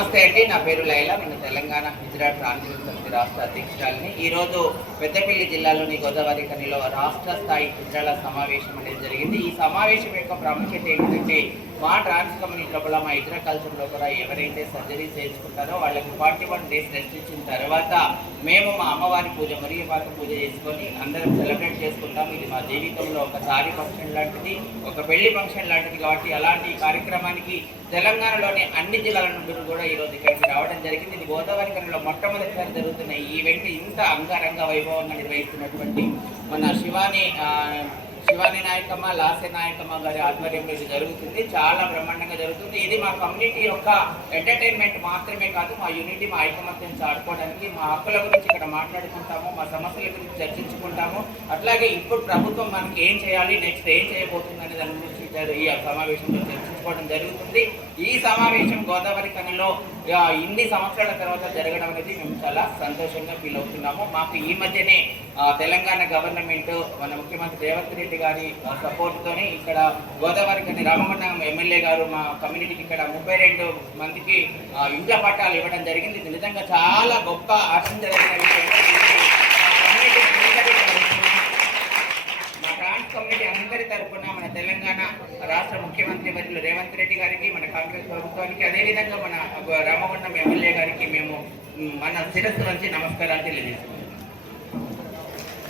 నమస్తే అండి, నా పేరు లైలా. నేను తెలంగాణ గుజరాత్ ట్రాన్స్పోర్ట్ సమితి రాష్ట్ర అధ్యక్షురాలిని. ఈరోజు పెద్దపల్లి జిల్లాలోని గోదావరి ఖనిలో రాష్ట్ర స్థాయి గుజరాల సమావేశం అనేది జరిగింది. ఈ సమావేశం యొక్క ప్రాముఖ్యత ఏంటంటే, మా ట్రాన్స్ కమ్యూనిటీ లోపల, మా ఇతర కల్చర్ లోపల ఎవరైతే సర్జరీ చేయించుకుంటారో వాళ్ళకి 41 డేస్ రెస్ట్ ఇచ్చిన తర్వాత మేము మా అమ్మవారి పూజ, మరియపాత పూజ చేసుకొని అందరం సెలబ్రేట్ చేసుకుంటాం. ఇది మా జీవితంలో ఒకసారి ఫంక్షన్ లాంటిది, ఒక పెళ్లి ఫంక్షన్ లాంటిది. కాబట్టి అలాంటి కార్యక్రమానికి తెలంగాణలోని అన్ని జిల్లాల నుండి కూడా ఈరోజు ఇక్కడికి రావడం జరిగింది. ఇది గోదావరి ఖనిలో మొట్టమొదటిసారి జరుగుతున్న ఈ ఈవెంట్. ఇంత అంగరంగ వైభవంగా నిర్వహిస్తున్నటువంటి మన శివాని నాయకమ్మ, లాస్య నాయకమ్మ గారి ఆధ్వర్యంలో ఇది జరుగుతుంది. చాలా బ్రహ్మాండంగా జరుగుతుంది. ఇది మా కమ్యూనిటీ యొక్క ఎంటర్టైన్మెంట్ మాత్రమే కాదు, మా యూనిటీ, మా ఐకమత్యం చాటుకోవడానికి, మా హక్కుల గురించి ఇక్కడ మాట్లాడుకుంటాము, మా సమస్యల గురించి చర్చించుకుంటాము. అట్లాగే ఇప్పుడు ప్రభుత్వం మనకి ఏం చేయాలి, నెక్స్ట్ ఏం చేయబోతుంది అనే దాని గురించి ఈ సమావేశంలో చర్చించుకోవడం జరుగుతుంది. ఈ సమావేశం గోదావరి ఖనిలో ఇన్ని సంవత్సరాల తర్వాత జరగడం అనేది మేము చాలా సంతోషంగా ఫీల్ అవుతున్నాము. మాకు ఈ మధ్యనే తెలంగాణ గవర్నమెంట్, మన ముఖ్యమంత్రి రేవంత్ రెడ్డి గారి సపోర్ట్తోనే ఇక్కడ గోదావరి ఖని రామగుండం ఎమ్మెల్యే గారు మా కమ్యూనిటీకి ఇక్కడ 32 మందికి ఇండ్ల పట్టాలు ఇవ్వడం జరిగింది. ఇది నిజంగా చాలా గొప్ప ఆశించదగిన విషయం. కమ్యూనిటీ అందరి తరఫున మన తెలంగాణ రాష్ట్ర ముఖ్యమంత్రి వర్యులు రేవంత్ రెడ్డి గారికి, మన కాంగ్రెస్ ప్రభుత్వానికి, అదేవిధంగా మన రామగుండం ఎమ్మెల్యే గారికి మేము మన శిరస్సు నుంచి నమస్కారాలు తెలియజేస్తున్నాం.